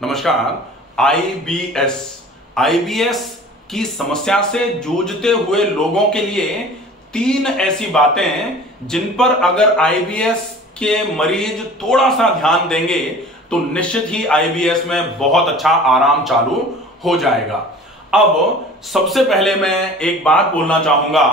नमस्कार। आईबीएस की समस्या से जूझते हुए लोगों के लिए 3 ऐसी बातें जिन पर अगर आईबीएस के मरीज थोड़ा सा ध्यान देंगे तो निश्चित ही आईबीएस में बहुत अच्छा आराम चालू हो जाएगा। अब सबसे पहले मैं एक बात बोलना चाहूंगा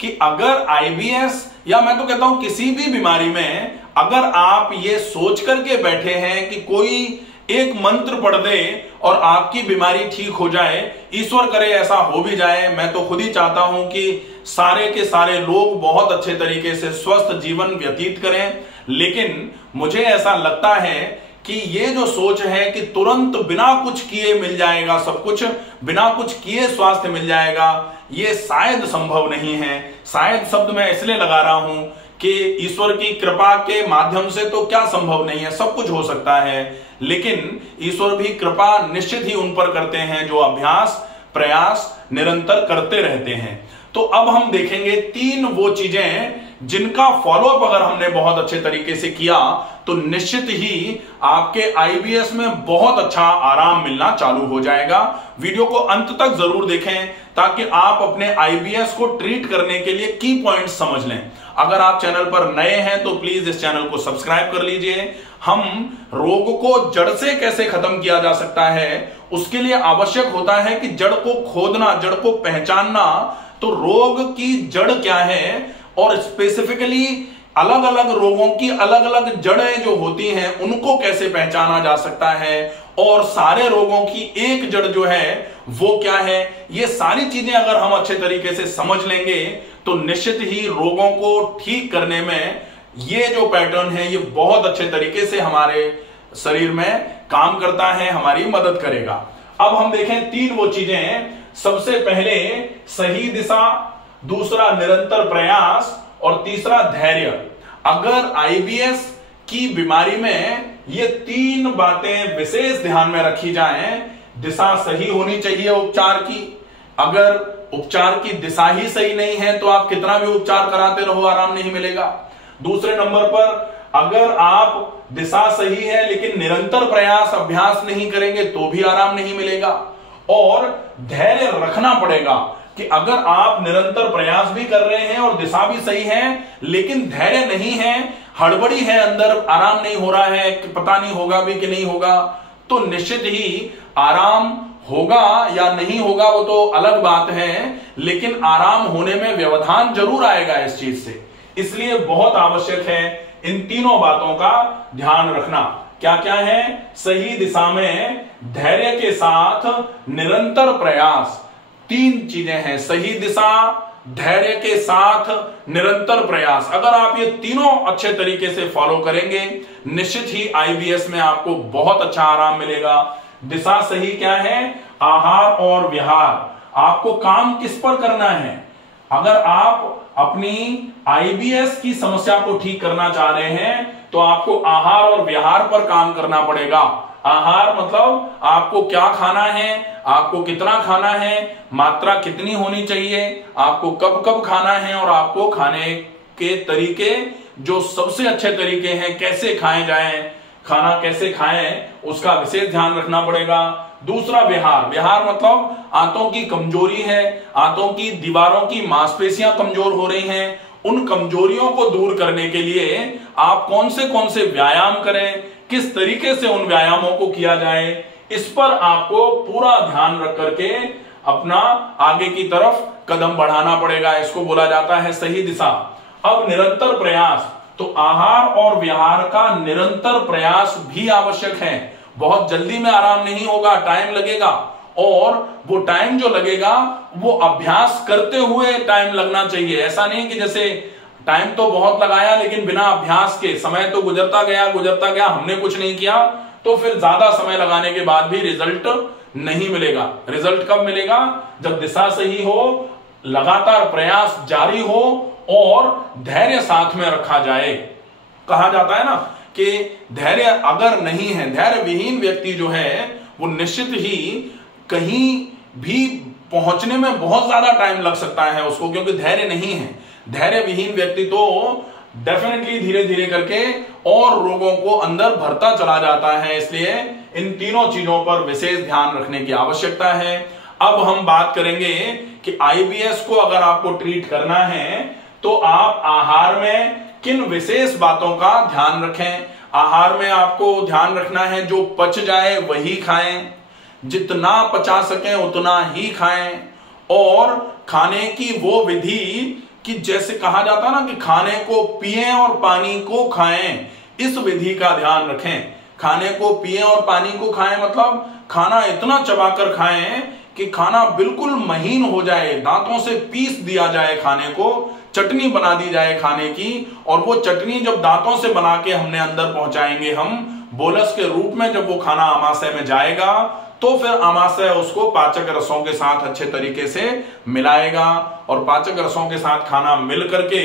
कि अगर आईबीएस या मैं तो कहता हूं किसी भी बीमारी में अगर आप ये सोच करके बैठे हैं कि कोई एक मंत्र पढ़ दे और आपकी बीमारी ठीक हो जाए, ईश्वर करे ऐसा हो भी जाए। मैं तो खुद ही चाहता हूं कि सारे के सारे लोग बहुत अच्छे तरीके से स्वस्थ जीवन व्यतीत करें, लेकिन मुझे ऐसा लगता है कि ये जो सोच है कि तुरंत बिना कुछ किए मिल जाएगा सब कुछ, बिना कुछ किए स्वास्थ्य मिल जाएगा, ये शायद संभव नहीं है। शायद शब्द मैं इसलिए लगा रहा हूं कि ईश्वर की कृपा के माध्यम से तो क्या संभव नहीं है, सब कुछ हो सकता है, लेकिन ईश्वर भी कृपा निश्चित ही उन पर करते हैं जो अभ्यास प्रयास निरंतर करते रहते हैं। तो अब हम देखेंगे 3 वो चीजें जिनका फॉलोअप अगर हमने बहुत अच्छे तरीके से किया तो निश्चित ही आपके आईबीएस में बहुत अच्छा आराम मिलना चालू हो जाएगा। वीडियो को अंत तक जरूर देखें ताकि आप अपने आईबीएस को ट्रीट करने के लिए की पॉइंट्स समझ लें। अगर आप चैनल पर नए हैं तो प्लीज इस चैनल को सब्सक्राइब कर लीजिए। हम रोग को जड़ से कैसे खत्म किया जा सकता है उसके लिए आवश्यक होता है कि जड़ को खोदना, जड़ को पहचानना। तो रोग की जड़ क्या है और स्पेसिफिकली अलग अलग रोगों की अलग अलग जड़ें जो होती हैं उनको कैसे पहचाना जा सकता है और सारे रोगों की एक जड़ जो है वो क्या है, ये सारी चीजें अगर हम अच्छे तरीके से समझ लेंगे तो निश्चित ही रोगों को ठीक करने में ये जो पैटर्न है ये बहुत अच्छे तरीके से हमारे शरीर में काम करता है, हमारी मदद करेगा। अब हम देखें 3 वो चीजें। सबसे पहले सही दिशा, दूसरा निरंतर प्रयास और तीसरा धैर्य। अगर आईबीएस की बीमारी में ये 3 बातें विशेष ध्यान में रखी जाएं, दिशा सही होनी चाहिए उपचार की। अगर उपचार की दिशा ही सही नहीं है तो आप कितना भी उपचार कराते रहो आराम नहीं मिलेगा। दूसरे नंबर पर अगर आप दिशा सही है लेकिन निरंतर प्रयास अभ्यास नहीं करेंगे तो भी आराम नहीं मिलेगा। और धैर्य रखना पड़ेगा कि अगर आप निरंतर प्रयास भी कर रहे हैं और दिशा भी सही है लेकिन धैर्य नहीं है, हड़बड़ी है, अंदर आराम नहीं हो रहा है, कि पता नहीं होगा भी कि नहीं होगा, तो निश्चित ही आराम होगा या नहीं होगा वो तो अलग बात है, लेकिन आराम होने में व्यवधान जरूर आएगा इस चीज से। इसलिए बहुत आवश्यक है इन तीनों बातों का ध्यान रखना। क्या क्या है? सही दिशा में धैर्य के साथ निरंतर प्रयास, 3 चीजें हैं। सही दिशा, धैर्य के साथ निरंतर प्रयास। अगर आप ये तीनों अच्छे तरीके से फॉलो करेंगे निश्चित ही आईबीएस में आपको बहुत अच्छा आराम मिलेगा। दिशा सही क्या है? आहार और विहार। आपको काम किस पर करना है? अगर आप अपनी आईबीएस की समस्या को ठीक करना चाह रहे हैं तो आपको आहार और विहार पर काम करना पड़ेगा। आहार मतलब आपको क्या खाना है, आपको कितना खाना है, मात्रा कितनी होनी चाहिए, आपको कब कब खाना है और आपको खाने के तरीके जो सबसे अच्छे तरीके हैं, कैसे खाए जाएं, खाना कैसे खाएं उसका विशेष ध्यान रखना पड़ेगा। दूसरा विहार। विहार मतलब आंतों की कमजोरी है, आंतों की दीवारों की मांसपेशियां कमजोर हो रही हैं, उन कमजोरियों को दूर करने के लिए आप कौन से व्यायाम करें, किस तरीके से उन व्यायामों को किया जाए, इस पर आपको पूरा ध्यान रख करके अपना आगे की तरफ कदम बढ़ाना पड़ेगा। इसको बोला जाता है सही दिशा। अब निरंतर प्रयास, तो आहार और विहार का निरंतर प्रयास भी आवश्यक है। बहुत जल्दी में आराम नहीं होगा, टाइम लगेगा, और वो टाइम जो लगेगा वो अभ्यास करते हुए टाइम लगना चाहिए। ऐसा नहीं कि जैसे टाइम तो बहुत लगाया लेकिन बिना अभ्यास के समय तो गुजरता गया, हमने कुछ नहीं किया, तो फिर ज्यादा समय लगाने के बाद भी रिजल्ट नहीं मिलेगा। रिजल्ट कब मिलेगा? जब दिशा सही हो, लगातार प्रयास जारी हो और धैर्य साथ में रखा जाए। कहा जाता है ना कि धैर्य अगर नहीं है, धैर्य विहीन व्यक्ति जो है वो निश्चित ही कहीं भी पहुंचने में बहुत ज्यादा टाइम लग सकता है उसको, क्योंकि धैर्य नहीं है। धैर्य विहीन व्यक्ति तो डेफिनेटली धीरे धीरे करके और रोगों को अंदर भरता चला जाता है। इसलिए इन तीनों चीजों पर विशेष ध्यान रखने की आवश्यकता है। अब हम बात करेंगे कि आईबीएस को अगर आपको ट्रीट करना है तो आप आहार में किन विशेष बातों का ध्यान रखें। आहार में आपको ध्यान रखना है जो पच जाए वही खाएं, जितना पचा सकें उतना ही खाएं, और खाने की वो विधि कि जैसे कहा जाता ना कि खाने को पिएं और पानी को खाएं, इस विधि का ध्यान रखें। खाने को पिएं और पानी को खाएं मतलब खाना इतना चबाकर खाएं कि खाना बिल्कुल महीन हो जाए, दांतों से पीस दिया जाए, खाने को चटनी बना दी जाए खाने की, और वो चटनी जब दांतों से बना के हमने अंदर पहुंचाएंगे हम बोलस के रूप में, जब वो खाना आमाशय में जाएगा तो फिर आमाशय उसको पाचक रसों के साथ अच्छे तरीके से मिलाएगा, और पाचक रसों के साथ खाना मिल करके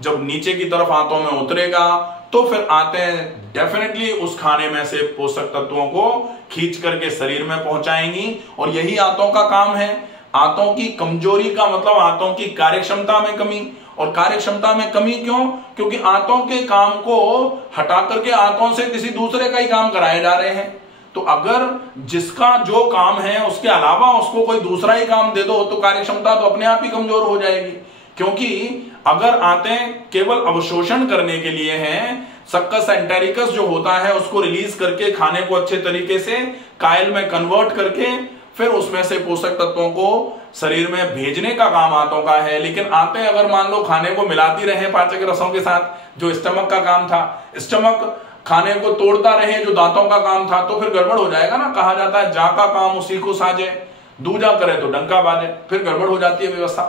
जब नीचे की तरफ आंतों में उतरेगा तो फिर आंतें डेफिनेटली उस खाने में से पोषक तत्वों को खींच करके शरीर में पहुंचाएंगी। और यही आंतों का काम है। आंतों की कमजोरी का मतलब आंतों की कार्यक्षमता में कमी, और कार्यक्षमता में कमी क्यों? क्योंकि आंतों के काम को हटा करके आंतों से किसी दूसरे का ही काम कराए जा रहे हैं। तो अगर जिसका जो काम है उसके अलावा उसको कोई दूसरा ही काम दे दो तो कार्यक्षमता तो अपने आप ही कमजोर हो जाएगी। क्योंकि अगर आंतें केवल अवशोषण करने के लिए हैं, सक्कस एंटेरिकस जो होता है उसको रिलीज करके खाने को अच्छे तरीके से कायल में कन्वर्ट करके फिर उसमें से पोषक तत्वों को शरीर में भेजने का काम आंतों का है। लेकिन आंतें अगर मान लो खाने को मिलाती रहे पाचक रसों के साथ, जो स्टमक का काम था, स्टमक खाने को तोड़ता रहे जो दांतों का काम था, तो फिर गड़बड़ हो जाएगा ना। कहा जाता है जा का काम उसी को साजे, दूजा करे तो डंका बाजे, फिर गड़बड़ हो जाती है व्यवस्था।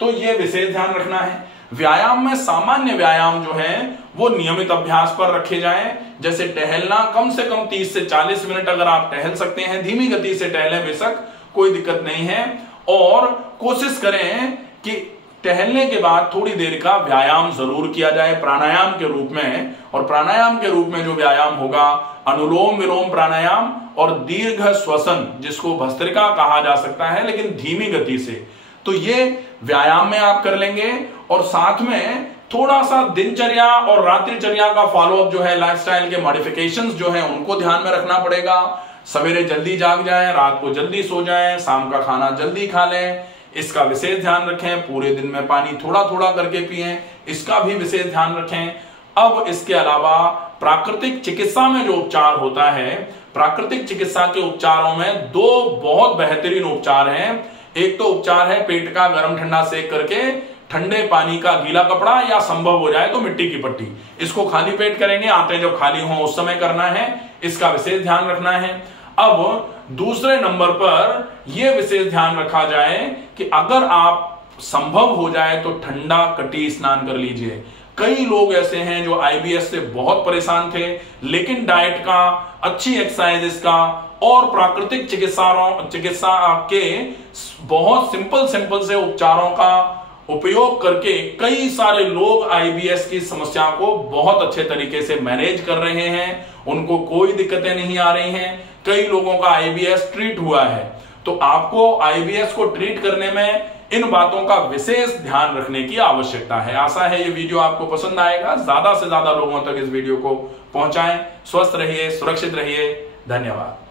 तो ये विशेष ध्यान रखना है। व्यायाम में सामान्य व्यायाम जो है वो नियमित अभ्यास पर रखे जाएं। जैसे टहलना, कम से कम 30 से 40 मिनट अगर आप टहल सकते हैं, धीमी गति से टहलें बेशक, कोई दिक्कत नहीं है। और कोशिश करें कि टहलने के बाद थोड़ी देर का व्यायाम जरूर किया जाए प्राणायाम के रूप में। और प्राणायाम के रूप में जो व्यायाम होगा, अनुलोम विलोम प्राणायाम और दीर्घ श्वसन, जिसको भस्त्रिका कहा जा सकता है लेकिन धीमी गति से, तो ये व्यायाम में आप कर लेंगे। और साथ में थोड़ा सा दिनचर्या और रात्रिचर्या का फॉलोअप जो है, लाइफस्टाइल के मॉडिफिकेशंस जो है उनको ध्यान में रखना पड़ेगा। सवेरे जल्दी जाग जाएं, रात को जल्दी सो जाएं, शाम का खाना जल्दी खा लें, इसका विशेष ध्यान रखें। पूरे दिन में पानी थोड़ा थोड़ा करके पिएं, इसका भी विशेष ध्यान रखें। अब इसके अलावा प्राकृतिक चिकित्सा में जो उपचार होता है, प्राकृतिक चिकित्सा के उपचारों में दो बहुत बेहतरीन उपचार हैं। एक तो उपचार है पेट का गर्म ठंडा सेक करके ठंडे पानी का गीला कपड़ा, या संभव हो जाए तो मिट्टी की पट्टी, इसको खाली पेट करेंगे, आंतें जब खाली हों उस समय करना है, इसका विशेष ध्यान रखना है। अब दूसरे नंबर पर यह विशेष ध्यान रखा जाए कि अगर आप संभव हो जाए तो ठंडा कटी स्नान कर लीजिए। कई लोग ऐसे हैं जो आईबीएस से बहुत परेशान थे, लेकिन डाइट का, अच्छी एक्सरसाइजेस का और प्राकृतिक चिकित्सा के बहुत सिंपल से उपचारों का उपयोग करके कई सारे लोग आईबीएस की समस्या को बहुत अच्छे तरीके से मैनेज कर रहे हैं, उनको कोई दिक्कतें नहीं आ रही हैं। कई लोगों का आईबीएस ट्रीट हुआ है। तो आपको आईबीएस को ट्रीट करने में इन बातों का विशेष ध्यान रखने की आवश्यकता है। आशा है ये वीडियो आपको पसंद आएगा। ज्यादा से ज्यादा लोगों तक इस वीडियो को पहुंचाएं। स्वस्थ रहिए, सुरक्षित रहिए। धन्यवाद।